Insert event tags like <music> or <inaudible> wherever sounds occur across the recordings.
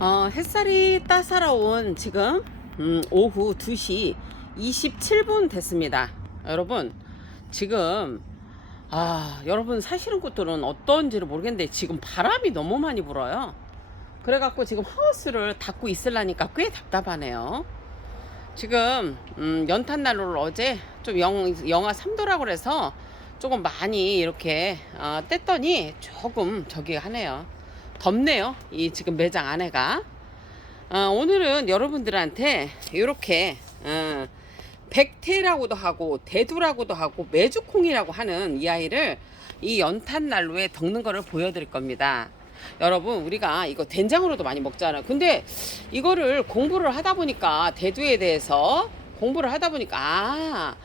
어, 햇살이 따사로운 지금 음, 오후 2시 27분 됐습니다. 여러분 지금 아 여러분 사시는 곳들은 어떤지를 모르겠는데 지금 바람이 너무 많이 불어요. 그래갖고 지금 하우스를 닫고 있으려니까 꽤 답답하네요. 지금 음, 연탄 난로를 어제 좀 영, 영하 3도라고 그래서 조금 많이 이렇게 어, 뗐더니 조금 저기 하네요. 덥네요. 이 지금 매장 안에가. 어, 오늘은 여러분들한테 이렇게 어, 백태라고도 하고 대두라고도 하고 메주콩이라고 하는 이 아이를 이 연탄 난로에 덮는 거를 보여드릴 겁니다. 여러분 우리가 이거 된장으로도 많이 먹잖아요. 근데 이거를 공부를 하다 보니까 대두에 대해서 공부를 하다 보니까 아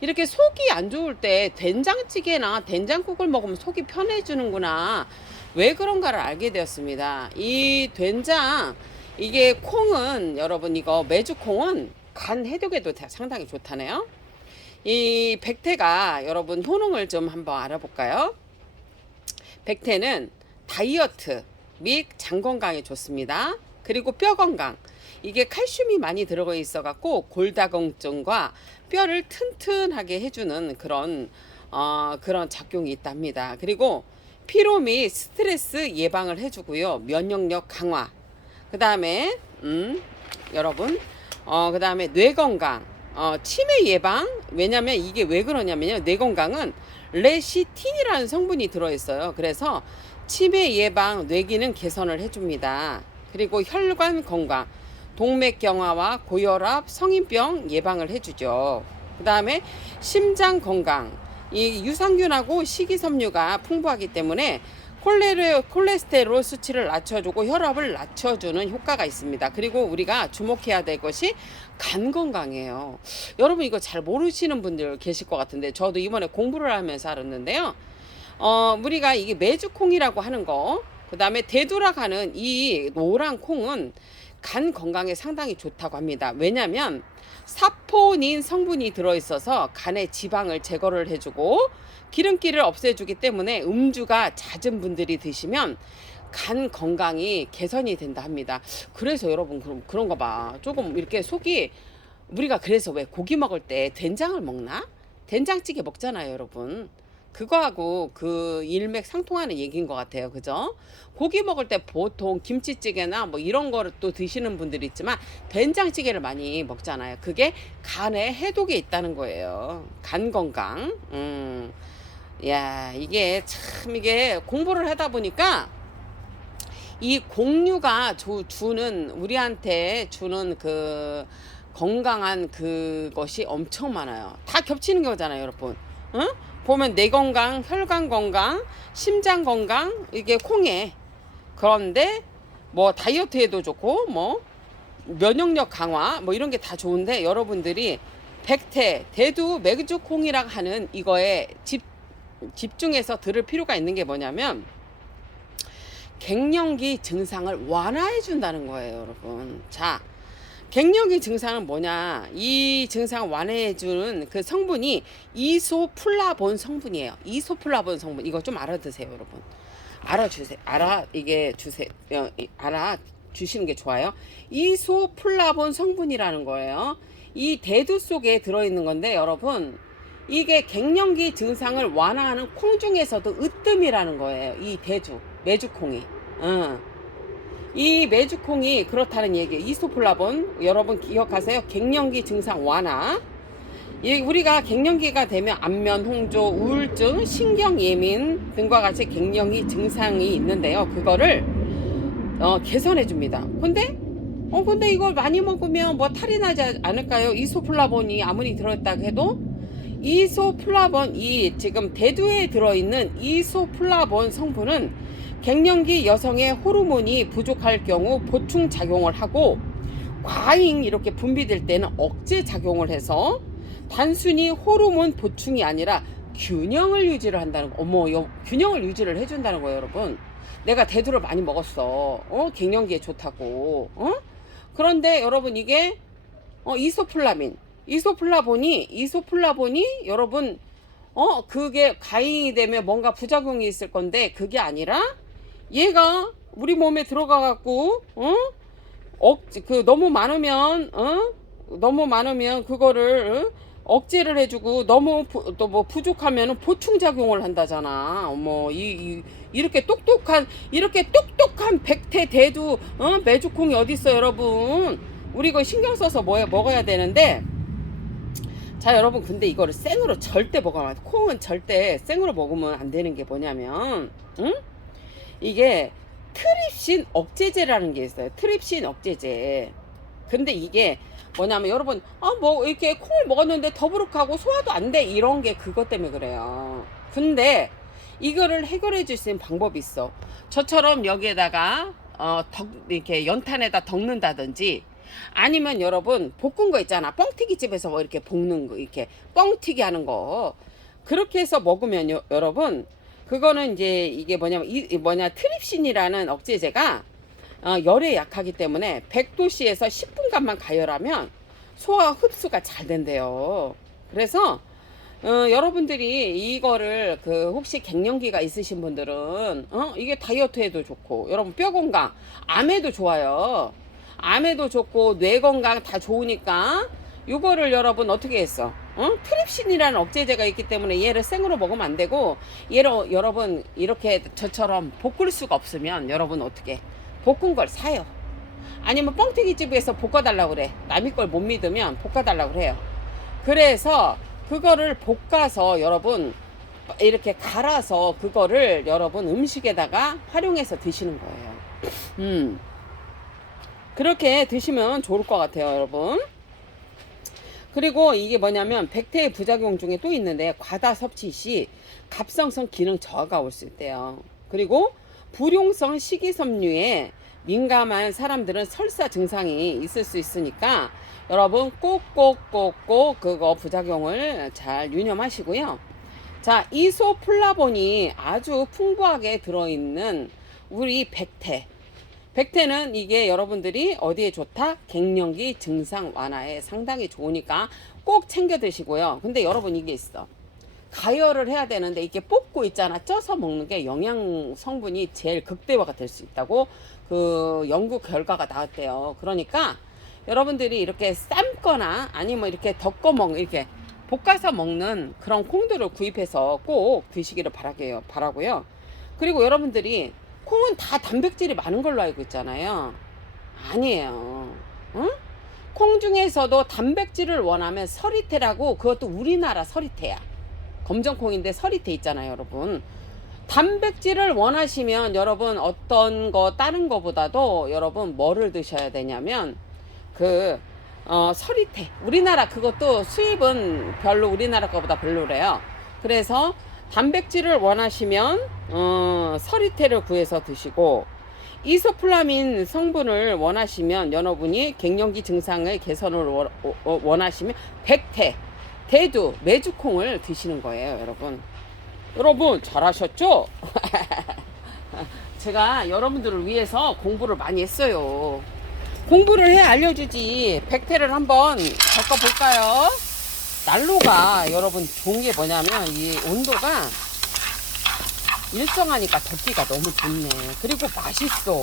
이렇게 속이 안 좋을 때 된장찌개나 된장국을 먹으면 속이 편해지는구나. 왜 그런가를 알게 되었습니다. 이 된장 이게 콩은 여러분 이거 메주콩은 간 해독에도 다- 상당히 좋다네요. 이 백태가 여러분 효능을 좀 한번 알아볼까요? 백태는 다이어트 및 장 건강에 좋습니다. 그리고 뼈 건강. 이게 칼슘이 많이 들어가 있어 갖고 골다공증과 뼈를 튼튼하게 해주는 그런 어, 그런 작용이 있답니다. 그리고 피로 및 스트레스 예방을 해주고요. 면역력 강화. 그 다음에 음, 여러분 어, 그 다음에 뇌 건강. 어, 치매 예방. 왜냐면 이게 왜 그러냐면요. 뇌 건강은 레시틴이라는 성분이 들어있어요. 그래서 치매 예방, 뇌 기능 개선을 해줍니다. 그리고 혈관 건강, 동맥 경화와 고혈압, 성인병 예방을 해주죠. 그 다음에 심장 건강, 이 유산균하고 식이섬유가 풍부하기 때문에 콜레스테롤 수치를 낮춰주고 혈압을 낮춰주는 효과가 있습니다. 그리고 우리가 주목해야 될 것이 간 건강이에요. 여러분 이거 잘 모르시는 분들 계실 것 같은데 저도 이번에 공부를 하면서 알았는데요. 어, 우리가 이게 메주콩이라고 하는 거, 그 다음에 대두라가는 이 노란 콩은 간 건강에 상당히 좋다고 합니다. 왜냐면 사포닌 성분이 들어있어서 간의 지방을 제거를 해주고 기름기를 없애주기 때문에 음주가 잦은 분들이 드시면 간 건강이 개선이 된다 합니다. 그래서 여러분 그럼 그런 거 봐. 조금 이렇게 속이 우리가 그래서 왜 고기 먹을 때 된장을 먹나? 된장찌개 먹잖아요, 여러분. 그거하고 그 일맥상통하는 얘기인 것 같아요. 그죠? 고기 먹을 때 보통 김치찌개나 뭐 이런 거를 또 드시는 분들이 있지만 된장찌개를 많이 먹잖아요. 그게 간에 해독에 있다는 거예요. 간 건강. 음. 야, 이게 참 이게 공부를 하다 보니까 이 공유가 주, 주는 우리한테 주는 그 건강한 그것이 엄청 많아요. 다 겹치는 거잖아요, 여러분. 응? 보면 뇌 건강, 혈관 건강, 심장 건강 이게 콩에 그런데 뭐 다이어트에도 좋고 뭐 면역력 강화 뭐 이런 게 다 좋은데 여러분들이 백태, 대두, 맥주콩이라고 하는 이거에 집 집중해서 들을 필요가 있는 게 뭐냐면 갱년기 증상을 완화해 준다는 거예요, 여러분. 자, 갱년기 증상은 뭐냐? 이 증상을 완화해 주는 그 성분이 이소플라본 성분이에요. 이소플라본 성분. 이거 좀 알아두세요, 여러분. 알아주세요. 알아 이게 주세요. 어, 이- 알아 주시는 게 좋아요. 이소플라본 성분이라는 거예요. 이 대두 속에 들어 있는 건데 여러분 이게 갱년기 증상을 완화하는 콩 중에서도 으뜸이라는 거예요. 이 대주, 메주콩이. 응. 이 메주콩이 그렇다는 얘기예요. 이소플라본 여러분 기억하세요. 갱년기 증상 완화. 이 우리가 갱년기가 되면 안면 홍조, 우울증, 신경 예민 등과 같이 갱년기 증상이 있는데요. 그거를 어, 개선해 줍니다. 근데 어 근데 이걸 많이 먹으면 뭐 탈이 나지 않을까요? 이소플라본이 아무리 들어있다고 해도 이소플라본 이 지금 대두에 들어있는 이소플라본 성분은 갱년기 여성의 호르몬이 부족할 경우 보충 작용을 하고 과잉 이렇게 분비될 때는 억제 작용을 해서 단순히 호르몬 보충이 아니라 균형을 유지를 한다는 거. 어머, 여, 균형을 유지를 해준다는 거예요, 여러분. 내가 대두를 많이 먹었어. 어, 갱년기에 좋다고. 어? 그런데 여러분 이게 어, 이소플라민, 이소플라본이 이소플라본이 여러분 어 그게 가잉이 되면 뭔가 부작용이 있을 건데 그게 아니라 얘가 우리 몸에 들어가 갖고 어 억지 그 너무 많으면 어 너무 많으면 그거를 어? 억제를 해주고 너무 또 뭐 부족하면 보충 작용을 한다잖아. 어머 이, 이 이렇게 똑똑한 이렇게 똑똑한 백태 대두 어 메주콩이 어디 있어 여러분? 우리 이거 신경 써서 뭐 먹어야 되는데. 자 여러분 근데 이거를 생으로 절대 먹으면 안 돼. 콩은 절대 생으로 먹으면 안 되는 게 뭐냐면 응? 이게 트립신 억제제라는 게 있어요. 트립신 억제제. 근데 이게 뭐냐면 여러분 아 뭐 이렇게 콩을 먹었는데 더부룩하고 소화도 안 돼 이런 게 그것 때문에 그래요. 근데 이거를 해결해 줄 수 있는 방법이 있어. 저처럼 여기에다가 어 덕, 이렇게 연탄에다 덮는다든지 아니면 여러분 볶은 거 있잖아. 뻥튀기 집에서 뭐 이렇게 볶는 거 이렇게 뻥튀기 하는 거 그렇게 해서 먹으면 요, 여러분 그거는 이제 이게 뭐냐면 이, 이 뭐냐 트립신이라는 억제제가 어, 열에 약하기 때문에 100도씨에서 10분간만 가열하면 소화 흡수가 잘 된대요. 그래서 어, 여러분들이 이거를 그 혹시 갱년기가 있으신 분들은 어 이게 다이어트에도 좋고 여러분 뼈 건강 암에도 좋아요. 암에도 좋고 뇌 건강 다 좋으니까 요거를 여러분 어떻게 했어? 어? 트립신이라는 억제제가 있기 때문에 얘를 생으로 먹으면 안 되고 얘를 여러분 이렇게 저처럼 볶을 수가 없으면 여러분 어떻게 볶은 걸 사요. 아니면 뻥튀기 집에서 볶아달라고 그래. 남의 걸못 믿으면 볶아달라고 그래요. 그래서 그거를 볶아서 여러분 이렇게 갈아서 그거를 여러분 음식에다가 활용해서 드시는 거예요. 음. 그렇게 드시면 좋을 것 같아요, 여러분. 그리고 이게 뭐냐면 백태의 부작용 중에 또 있는데 과다 섭취 시 갑상선 기능 저하가 올 수 있대요. 그리고 불용성 식이섬유에 민감한 사람들은 설사 증상이 있을 수 있으니까 여러분 꼭꼭꼭꼭 그거 부작용을 잘 유념하시고요. 자, 이소플라본이 아주 풍부하게 들어있는 우리 백태. 백태는 이게 여러분들이 어디에 좋다? 갱년기 증상 완화에 상당히 좋으니까 꼭 챙겨 드시고요. 근데 여러분 이게 있어. 가열을 해야 되는데 이게 뽑고 있잖아. 쪄서 먹는 게 영양 성분이 제일 극대화가 될 수 있다고 그 연구 결과가 나왔대요. 그러니까 여러분들이 이렇게 삶거나 아니면 이렇게 덮거 먹는 이렇게 볶아서 먹는 그런 콩들을 구입해서 꼭 드시기를 바라게요. 바라고요. 그리고 여러분들이 콩은 다 단백질이 많은 걸로 알고 있잖아요. 아니에요. 응? 콩 중에서도 단백질을 원하면 서리태라고 그것도 우리나라 서리태야. 검정콩인데 서리태 있잖아요, 여러분. 단백질을 원하시면 여러분 어떤 거 다른 거보다도 여러분 뭐를 드셔야 되냐면 그 어, 서리태. 우리나라 그것도 수입은 별로 우리나라 거보다 별로래요. 그래서 단백질을 원하시면 어, 서리태를 구해서 드시고 이소플라민 성분을 원하시면 여러분이 갱년기 증상의 개선을 원- 어, 원하시면 백태, 대두, 메주콩을 드시는 거예요, 여러분. 여러분 잘하셨죠? <laughs> 제가 여러분들을 위해서 공부를 많이 했어요. 공부를 해 알려주지. 백태를 한번 겪어볼까요? 난로가 여러분 좋은 게 뭐냐면 이 온도가 일정하니까 덮기가 너무 좋네. 그리고 맛있어.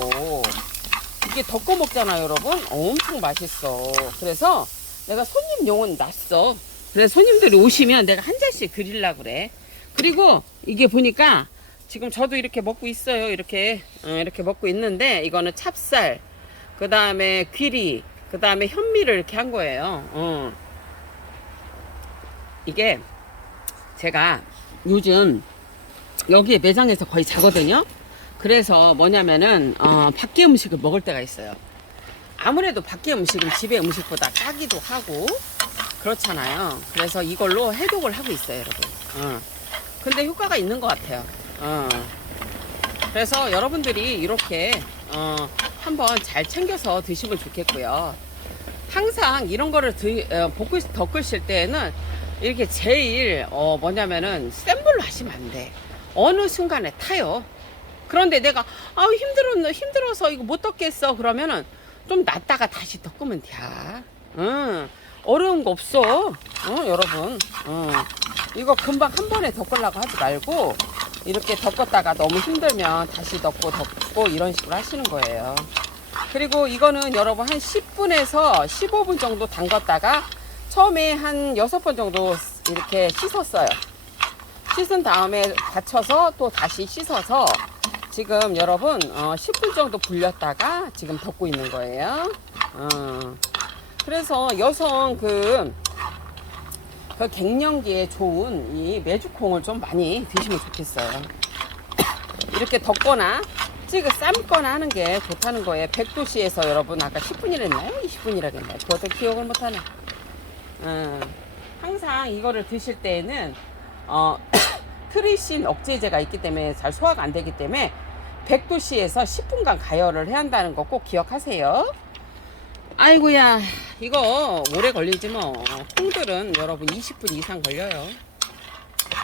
이게 덮고 먹잖아, 여러분. 엄청 맛있어. 그래서 내가 손님용은 놨어. 그래서 손님들이 오시면 내가 한 잔씩 드리려고 그래. 그리고 이게 보니까 지금 저도 이렇게 먹고 있어요. 이렇게 어, 이렇게 먹고 있는데 이거는 찹쌀, 그 다음에 귀리, 그 다음에 현미를 이렇게 한 거예요. 어. 이게 제가 요즘 여기 매장에서 거의 자거든요. 그래서 뭐냐면은 어, 밖에 음식을 먹을 때가 있어요. 아무래도 밖에 음식은 집에 음식보다 싸기도 하고 그렇잖아요. 그래서 이걸로 해독을 하고 있어요, 여러분. 어. 근데 효과가 있는 것 같아요. 어. 그래서 여러분들이 이렇게 어, 한번 잘 챙겨서 드시면 좋겠고요. 항상 이런 거를 드, 어, 볶을, 덮으실 때에는 이렇게 제일 어, 뭐냐면은 센 불로 하시면 안 돼. 어느 순간에 타요. 그런데 내가 아 힘들어 힘들어서 이거 못 덮겠어 그러면은 좀 놨다가 다시 덮으면 돼. 응. 어려운 거 없어. 어, 여러분. 응. 이거 금방 한 번에 덮으려고 하지 말고 이렇게 덮었다가 너무 힘들면 다시 덮고 덮고 이런 식으로 하시는 거예요. 그리고 이거는 여러분 한 10분에서 15분 정도 담갔다가 처음에 한 6번 정도 이렇게 씻었어요. 씻은 다음에 받쳐서 또 다시 씻어서 지금 여러분 어, 10분 정도 불렸다가 지금 덮고 있는 거예요. 어. 그래서 여성 그, 그 갱년기에 좋은 이 메주콩을 좀 많이 드시면 좋겠어요. <coughs> 이렇게 덮거나 찌그 삶거나 하는 게 좋다는 거예요. 100도씨에서 여러분 아까 10분이랬나요? 20분이라겠나요? 그것도 기억을 못하네. 어, 항상 이거를 드실 때에는 어, <coughs> 트리신 억제제가 있기 때문에 잘 소화가 안 되기 때문에 100도씨에서 10분간 가열을 해야 한다는 거 꼭 기억하세요. 아이고야 이거 오래 걸리지 뭐 콩들은 여러분 20분 이상 걸려요.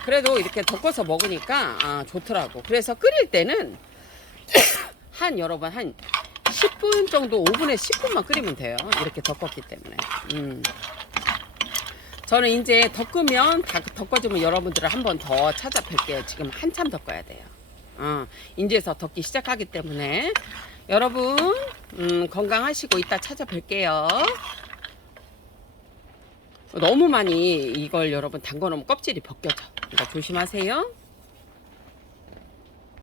그래도 이렇게 덮어서 먹으니까 아, 좋더라고. 그래서 끓일 때는 <coughs> 한 여러분 한 10분 정도 5분에 10분만 끓이면 돼요. 이렇게 덮었기 때문에. 음. 저는 이제 덮으면 다 덮어주면 여러분들을 한 번 더 찾아뵐게요. 지금 한참 덮어야 돼요. 어, 이제서 덮기 시작하기 때문에 여러분 음, 건강하시고 이따 찾아뵐게요. 너무 많이 이걸 여러분 담궈 놓으면 껍질이 벗겨져. 그러니까 조심하세요.